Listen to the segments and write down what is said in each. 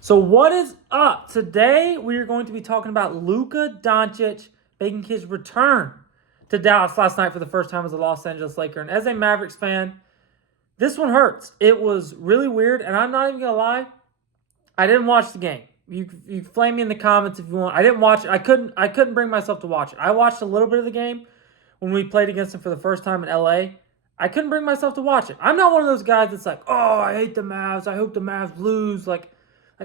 So what is up? Today we are going to be talking about Luka Doncic making his return to Dallas last night for the first time as a Los Angeles Laker. And as a Mavericks fan, this one hurts. It was really weird, and I'm not even gonna lie. I didn't watch the game. You flame me in the comments if you want. I didn't watch it. I couldn't bring myself to watch it. I watched a little bit of the game when we played against them for the first time in LA. I couldn't bring myself to watch it. I'm not one of those guys that's like, oh, I hate the Mavs. I hope the Mavs lose. Like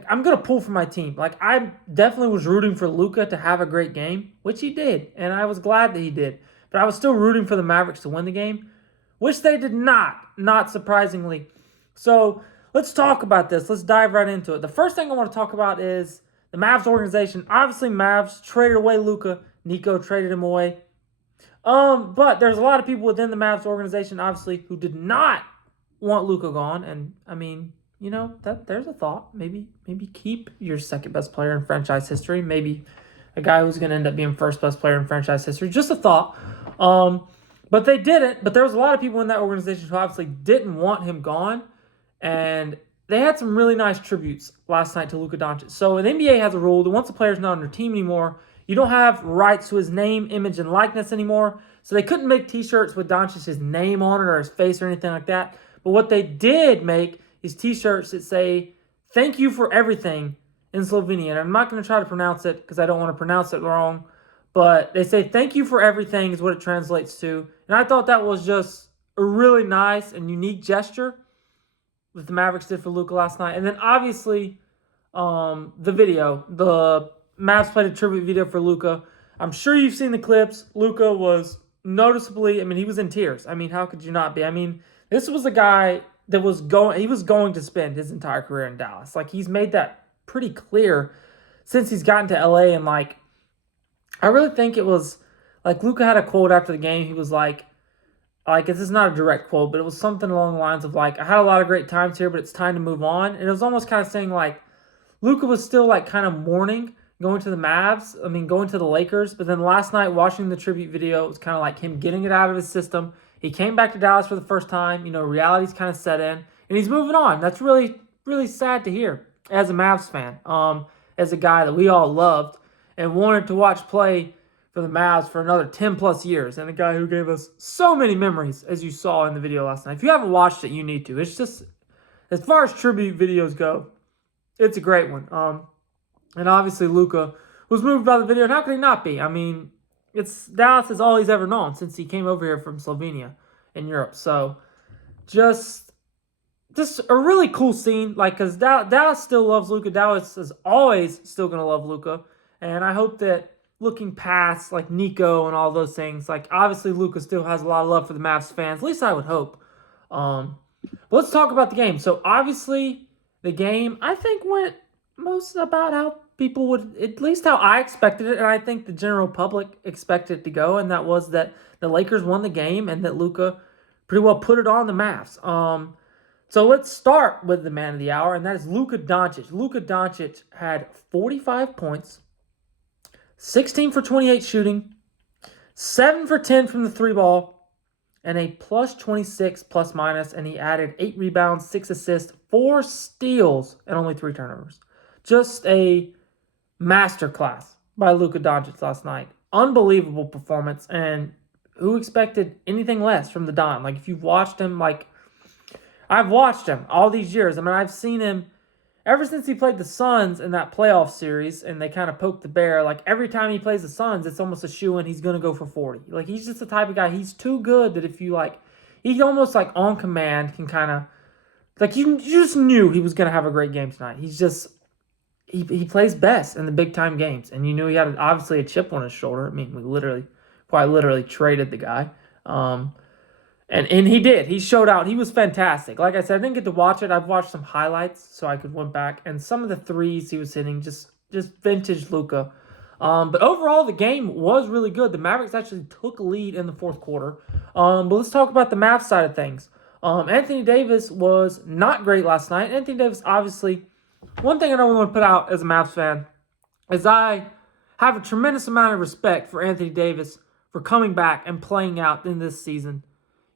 I'm gonna pull for my team. Like I definitely was rooting for Luka to have a great game, which he did, and I was glad that he did. But I was still rooting for the Mavericks to win the game, which they did not surprisingly. So let's talk about this. Let's dive right into it. The first thing I want to talk about is the Mavs organization. Obviously, Mavs traded away Luka. Nico traded him away. But there's a lot of people within the Mavs organization, obviously, who did not want Luka gone. And I mean, that there's a thought. Maybe keep your second best player in franchise history. Maybe a guy who's going to end up being first best player in franchise history. Just a thought. But they didn't. But there was a lot of people in that organization who obviously didn't want him gone. And they had some really nice tributes last night to Luka Doncic. So the NBA has a rule that once a player's not on their team anymore, you don't have rights to his name, image, and likeness anymore. So they couldn't make T-shirts with Doncic's name on it or his face or anything like that. But what they did make is T-shirts that say, "Thank you for everything" in Slovenian. And I'm not going to try to pronounce it because I don't want to pronounce it wrong. But they say, "Thank you for everything" is what it translates to. And I thought that was just a really nice and unique gesture that the Mavericks did for Luka last night. And then obviously the Mavs played a tribute video for Luka. I'm sure you've seen the clips. Luka was noticeably, he was in tears. How could you not be? This was a guy that was going to spend his entire career in Dallas. Like, he's made that pretty clear since he's gotten to LA. And I really think it was Luka had a quote after the game. He was like, this is not a direct quote, but it was something along the lines of I had a lot of great times here, but it's time to move on. And it was almost kind of saying Luka was still kind of mourning going to the Mavs. Going to the Lakers. But then last night watching the tribute video, it was kind of him getting it out of his system. He came back to Dallas for the first time. Reality's kind of set in, and he's moving on. That's really, really sad to hear as a Mavs fan, as a guy that we all loved and wanted to watch play for the Mavs for another 10 plus years, and a guy who gave us so many memories, as you saw in the video last night. If you haven't watched it, you need to. It's just, as far as tribute videos go, it's a great one. And obviously Luka was moved by the video, and how could he not be? It's Dallas is all he's ever known since he came over here from Slovenia in Europe. So just a really cool scene, because Dallas still loves Luka. Dallas is always still going to love Luka, and I hope that looking past Nico and all those things, obviously Luka still has a lot of love for the Mavs fans. At least I would hope. But let's talk about the game. So obviously the game, I think, went most about how people would, at least how I expected it, and I think the general public expected it to go, and that was that the Lakers won the game and that Luka pretty well put it on the Mavs. So let's start with the man of the hour, and that is Luka Doncic. Luka Doncic had 45 points, 16 for 28 shooting, 7 for 10 from the three ball, and a plus 26 plus minus, and he added 8 rebounds, 6 assists, 4 steals, and only 3 turnovers. Just a masterclass by Luka Doncic last night. Unbelievable performance, and who expected anything less from the Don? If you've watched him, I've watched him all these years. I've seen him ever since he played the Suns in that playoff series, and they kind of poked the bear. Every time he plays the Suns, it's almost a shoo-in he's going to go for 40. He's just the type of guy, he's too good that if you, he almost, on command can kind of, you just knew he was going to have a great game tonight. He's just, he plays best in the big-time games, and you knew he had, obviously, a chip on his shoulder. We quite literally traded the guy. And he did. He showed out. He was fantastic. Like I said, I didn't get to watch it. I've watched some highlights so I could went back. And some of the threes he was hitting, just vintage Luka. But overall, the game was really good. The Mavericks actually took a lead in the fourth quarter. But let's talk about the Mavs side of things. Anthony Davis was not great last night. Anthony Davis, obviously, one thing I don't want to put out as a Mavs fan is I have a tremendous amount of respect for Anthony Davis for coming back and playing out in this season.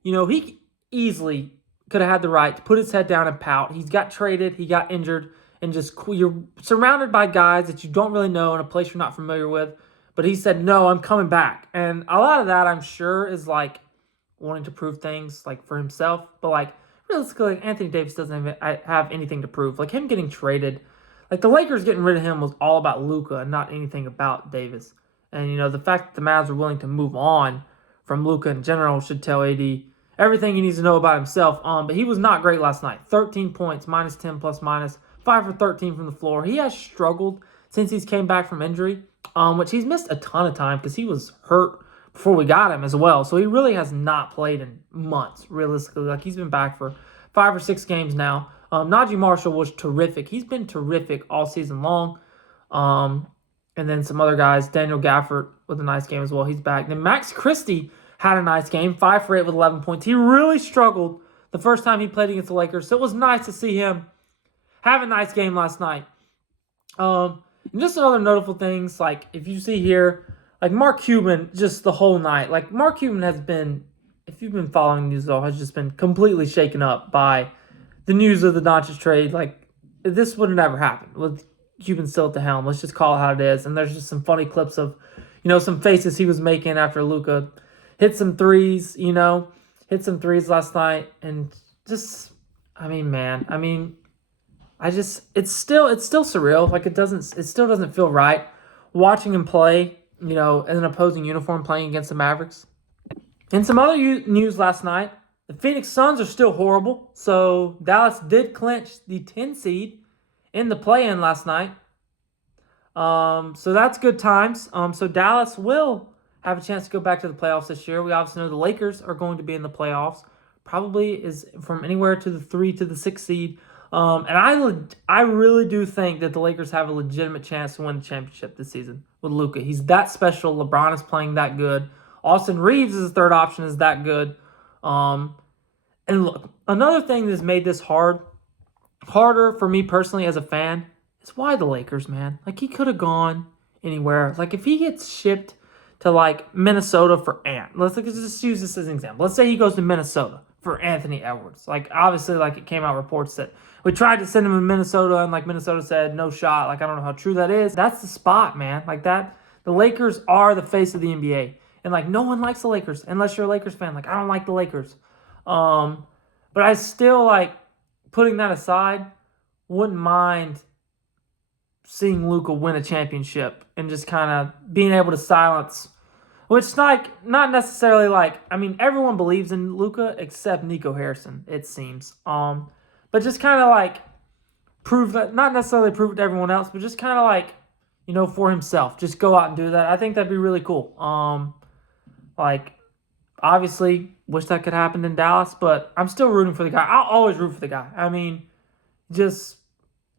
He easily could have had the right to put his head down and pout. He's got traded. He got injured. and just you're surrounded by guys that you don't really know in a place you're not familiar with. But he said, no, I'm coming back. And a lot of that, I'm sure, is like wanting to prove things like for himself. But like realistically, like, Anthony Davis doesn't have anything to prove. Like him getting traded, like the Lakers getting rid of him was all about Luka and not anything about Davis. And the fact that the Mavs are willing to move on from Luka in general should tell AD everything he needs to know about himself. But he was not great last night. 13 points, minus 10 plus minus, 5 for 13 from the floor. He has struggled since he's came back from injury, which he's missed a ton of time because he was hurt before we got him as well. So he really has not played in months, realistically. Like he's been back for 5 or 6 games now. Najee Marshall was terrific. He's been terrific all season long. And then some other guys, Daniel Gafford with a nice game as well. He's back. Then Max Christie had a nice game, 5 for 8 with 11 points. He really struggled the first time he played against the Lakers. So it was nice to see him have a nice game last night. And just some other notable things, like if you see here, like Mark Cuban just the whole night. Like Mark Cuban has been, if you've been following these all, has just been completely shaken up by the news of the Doncic trade. Like this would have never happened with Cuban still at the helm. Let's just call it how it is. And there's just some funny clips of, some faces he was making after Luka hit some threes, hit some threes last night. And just, it's still surreal. Like it still doesn't feel right watching him play, in an opposing uniform playing against the Mavericks. In some other news last night, the Phoenix Suns are still horrible. So Dallas did clinch the 10 seed in the play-in last night. So that's good times. So Dallas will have a chance to go back to the playoffs this year. We obviously know the Lakers are going to be in the playoffs. Probably is from anywhere to the 3 to the 6 seed. And I really do think that the Lakers have a legitimate chance to win the championship this season with Luka. He's that special. LeBron is playing that good. Austin Reeves is the third option, is that good. And look, another thing that's made this harder for me personally as a fan is why the Lakers, man. Like he could have gone anywhere. Like if he gets shipped to like Minnesota for let's just use this as an example. Let's say he goes to Minnesota for Anthony Edwards. Like obviously, like it came out reports that we tried to send him to Minnesota and like Minnesota said no shot. Like I don't know how true that is. That's the spot, man. Like that, the Lakers are the face of the NBA, and like no one likes the Lakers unless you're a Lakers fan. Like I don't like the Lakers, but I still like putting that aside. Wouldn't mind seeing Luka win a championship and just kind of being able to silence. Which, like, not necessarily like, everyone believes in Luka except Nico Harrison, it seems. But just kind of like prove that, not necessarily prove it to everyone else, but just kind of like, for himself. Just go out and do that. I think that'd be really cool. Like, obviously, wish that could happen in Dallas, but I'm still rooting for the guy. I'll always root for the guy. Just,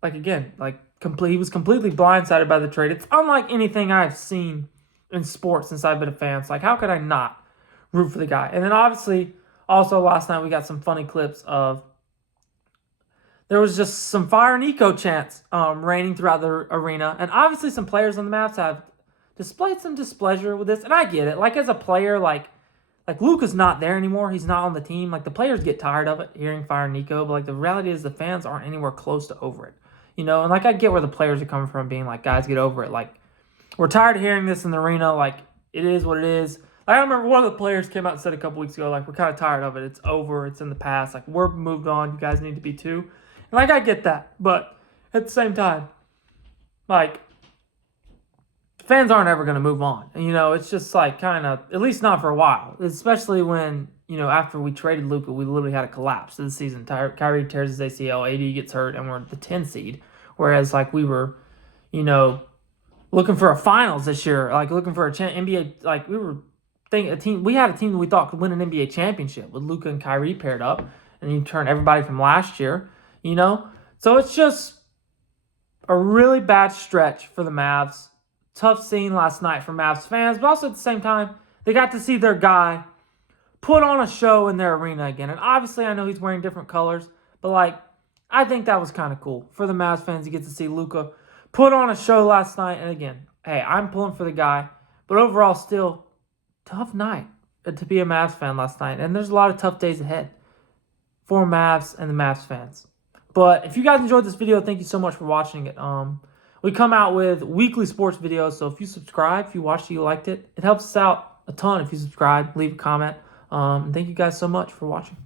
like, again, like, he was completely blindsided by the trade. It's unlike anything I've seen in sports since I've been a fan. It's like, how could I not root for the guy? And then obviously, also last night we got some funny clips of there was just some Fire Nico chants raining throughout the arena. And obviously some players on the Mavs have displayed some displeasure with this. And I get it. Like as a player, like Luka's not there anymore. He's not on the team. Like the players get tired of it, hearing Fire Nico. But like the reality is the fans aren't anywhere close to over it. And like I get where the players are coming from being like, guys, get over it. Like, we're tired of hearing this in the arena. Like, it is what it is. Like, I remember one of the players came out and said a couple weeks ago, like, we're kind of tired of it. It's over. It's in the past. Like, we're moved on. You guys need to be too. And, like, I get that. But at the same time, like, fans aren't ever going to move on. And, it's just, like, kind of, at least not for a while. Especially when, after we traded Luka, we literally had a collapse this season. Kyrie tears his ACL, AD gets hurt, and we're the 10 seed. Whereas, like, we were, looking for a finals this year, like looking for a NBA. Like we were thinking we had a team that we thought could win an NBA championship with Luka and Kyrie paired up, and you turn everybody from last year, So it's just a really bad stretch for the Mavs. Tough scene last night for Mavs fans, but also at the same time, they got to see their guy put on a show in their arena again. And obviously, I know he's wearing different colors, but like I think that was kind of cool for the Mavs fans to get to see Luka put on a show last night. And again, hey, I'm pulling for the guy. But overall, still, tough night to be a Mavs fan last night. And there's a lot of tough days ahead for Mavs and the Mavs fans. But if you guys enjoyed this video, thank you so much for watching it. We come out with weekly sports videos, so if you subscribe, if you watched it, you liked it, it helps us out a ton if you subscribe, leave a comment. And thank you guys so much for watching.